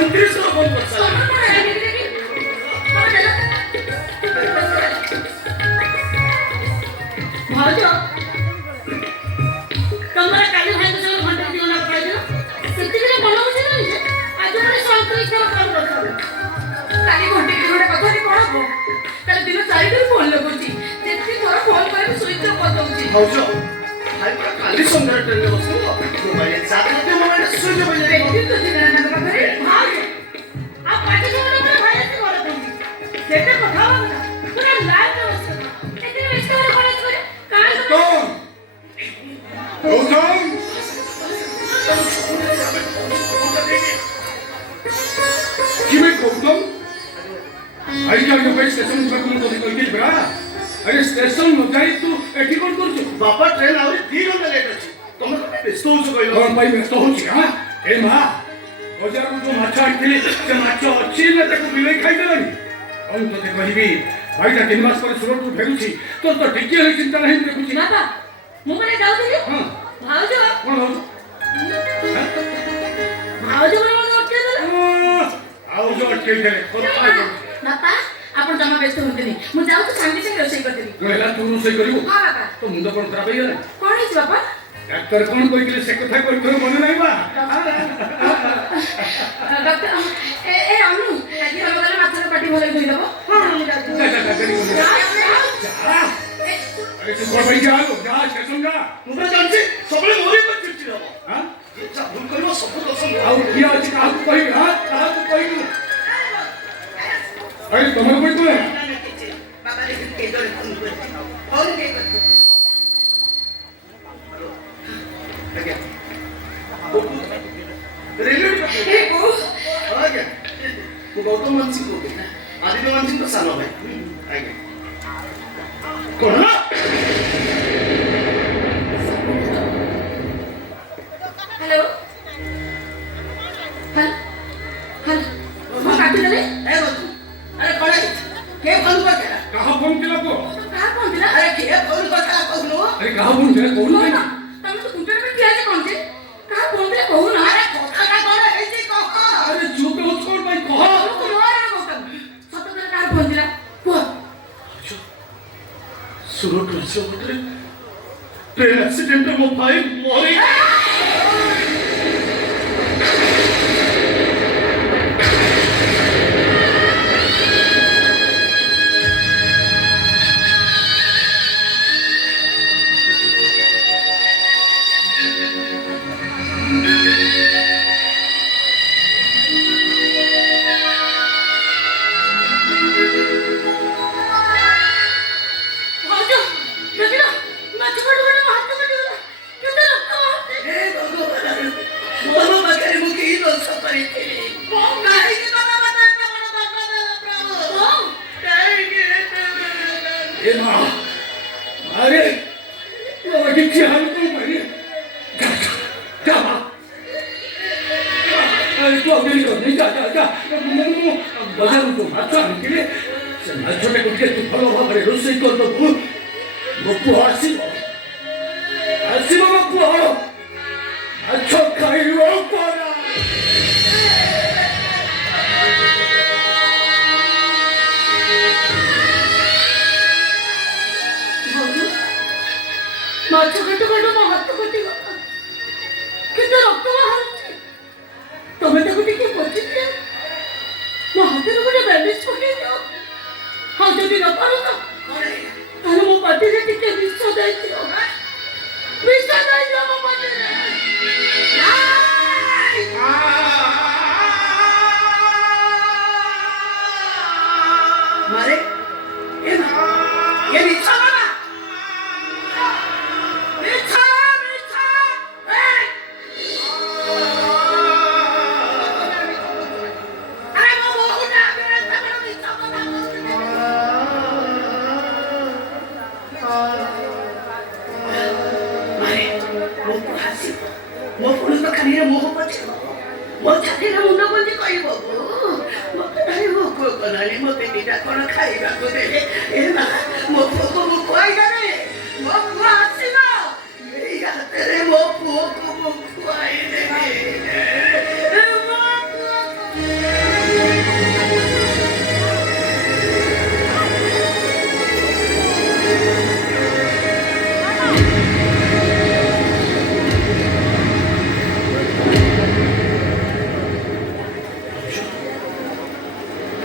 35 ଥର ଫୋନ କରିସାରିଲାଣି। ଭାଉଜ ତମର କାଲି ଭାଇଙ୍କ ସହ ଘଣ୍ଟା ଦି ଘଣ୍ଟା ପଳେଇଥିଲ ସେତିକିରେ ମନ ବୁଝିଲାନି ଯେ ଆଜି ମାନେ 37 ଥର ଫୋନ କରିଥାଉ। କାଲି ଘଣ୍ଟେ ଦି ଘଣ୍ଟା କଥା କଣ ହବ? କାଲି ଦିନ 4টাରୁ ଫୋନ ଲଗାଉଛି ଯେତିକି ଥର ଫୋନ କରିବି ସୁଇଚ୍ ଅଫ୍ କରିଦଉଛି। ଭାଉଜ ଭାଇ ପରା କାଲି ସନ୍ଧ୍ୟାରେ ଟ୍ରେନରେ ବସିବ ମୋବାଇଲ ଚାର୍ଜ ନଥିବ ମୋବାଇଲ ସୁଇଚ୍ ଅଫ୍ ହେଇଯାଏ। ଏଠି ତ ଥିଲା ନା ତାଙ୍କ ପାଖରେ ଭାଉଜ ଆଉ ପାଟି ଜଣ ପରେ ଭାଇ ଆସି ଘର ଦଉଛି ଯେତେ କଥା ହବ ନା ପୁରା ଲାଇନ୍ ରେ ବସିବ। ଏତେ ବ୍ୟସ୍ତ ହେଲେ କଣ କରିବ? କାହିଁ अरे स्टेशन न जाई तू एठी कोन करछु बापा ट्रेन आउरी 2 घंटा लेट अछि तमे व्यस्त होछ कहलो कोन भाई व्यस्त होछि हां ए मां बजार जो माछ आइथिले से माछ अछि न ताको बिलै खाइ देलनी कोन तते कहिबी भाईटा 3 मास पर सुरत फेरुछि तो ठीक है चिंता नहीं देखुछि बाबा मु माने जाउଥିଲି हां भाउज कोन भाउज भाउज माने अटके देले भाउज अटके देले बापा आपण जमा व्यस्त होंतनी मु जाउ तो संगे संगे रोसई करदेबी कहला तू रोसई करिवो हां बाबा तो मुंड कोन खराब होई गेले कोन हिच बाबा डॉक्टर कोन कहिले से कथा कोइ थोर मन नाही बा डॉक्टर ए अनु आज हम गले माछर पाटी भले धोई देबो हां हम जाउ जा अरे तू कोन भाई जा स्टेशन जा मुबे जानछि सबले मोरी पर चिट्ठी देबो हां जे भूल करबो सब दोष आउ किया अछि काहू कहि हां काहू कहि अरे तमर कोई तो है बाबा रे के दरे फोन कर फोन के कर आगे रेलवे ए को आगे वो गौतम मानसिंह को आदित्य मानसिंह तो सानो भाई आगे कौन हेलो हेलो वो काटी देले ए बतू अरे कौन है के फोन करता कहां फोन किला को कहा फोन दिला अरे के फोन करता कहलो अरे कहां फोन किला कोन ना तमे तो कुंटर पे किया जे कोन जे कहा फोन दिला कहू ना अरे कथा का कौन है जी कह अरे चुप हो छोड़ भाई कह तो मोर ना गौतम सत करे कहा फोन दिला को सुनो कैसे उतरे ट्रेन एक्सीडेंट में वो भाई मरे ए मां अरे वो किसी हाल को भाई जा अरे तू अभी को नहीं जा बाजार को माछ आनिले से माछटे को तू भलो भाबरे रोसई कर दबु मो आसीबो मो पुआरो अच्छा खाइबो परा माछ कट कट मो हाथ कटी कितना रक्त बाहर तमे तो कुछ के पछी दिया मो हाथ रे गोटे बैंडेज पके दियो हां जदी न पारो तो ताले मो पाटी रे टिके विष दाई दियो मो पाटी रे मारे ये बिछा मो पुलिस तो खाली मोह पछे मो छाती रे मुंड बंदी कइबो मते भाई हो को कनाली मते दिटा कोन खाइबा को दे ए ना मो को मो कोई गने मो पुआ आसीना ए या तेरे मो को मो कोई दे ए मो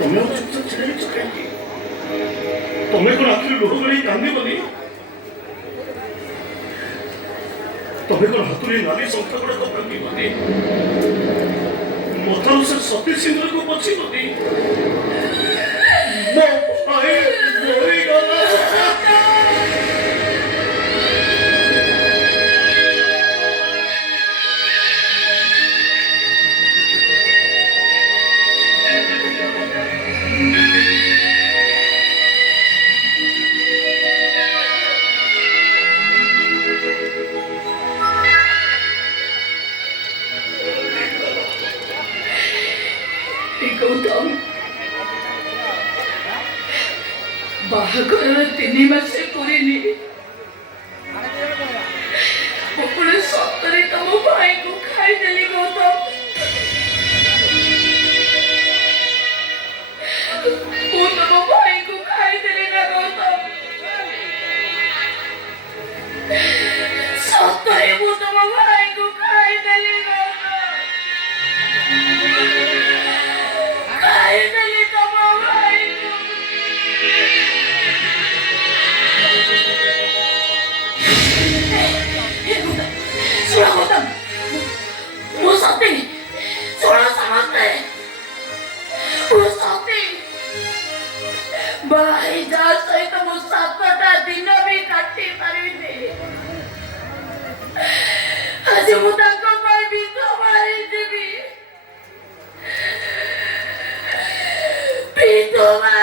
ତମେ ଚୁପଚାପ ଛିଡ଼ା ହେଇଛ କାହିଁକି? ତମେ କ'ଣ ଆଖିରୁ ଲୁହ ଗଳି କାନ୍ଦିବନି? ତମେ କ'ଣ ହାତୁରି ନାରୀ ସଂଖ୍ୟା ଗୁଡ଼ାକ ଭାଙ୍ଗିବନି? ମଥାରୁ ସେ ସତୀ ସିନ୍ଦୁରକୁ ପୋଛିବନି? ମୋ ଭାଇ ମରିଗଲା। ଗୌତମ ବାହାଘରର 3 ମାସ ପୁରିନି ମୁଁ ପୁଣି ସତରେ ତମ ଭାଇକୁ ଖାଇଦେଲି। ଗୌତମ ମୁଁ ତମ ଭାଇକୁ ଖାଇଦେଲି ନା ଗୌତମ? ସତରେ ମୁଁ ତମ ଭାଇକୁ ଖାଇଦେଲି। ଖାଇଦେଲି ତମ ଭାଇକୁ। ଶୁଣ ଗୌତମ, ମୁଁ ସତୀ, ଶୁଣ ସମସ୍ତେ, ମୁଁ ସତୀ। ଭାଇ ଯାହା ସହିତ ମୁଁ 7ଟା ଦିନ ବି କାଟି ପାରିବି। ଆଜି ମୁଁ ତାଙ୍କ ପାଇଁ ବିଧବା ହେଇଯିବି। ବିଧବା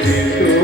Thank you.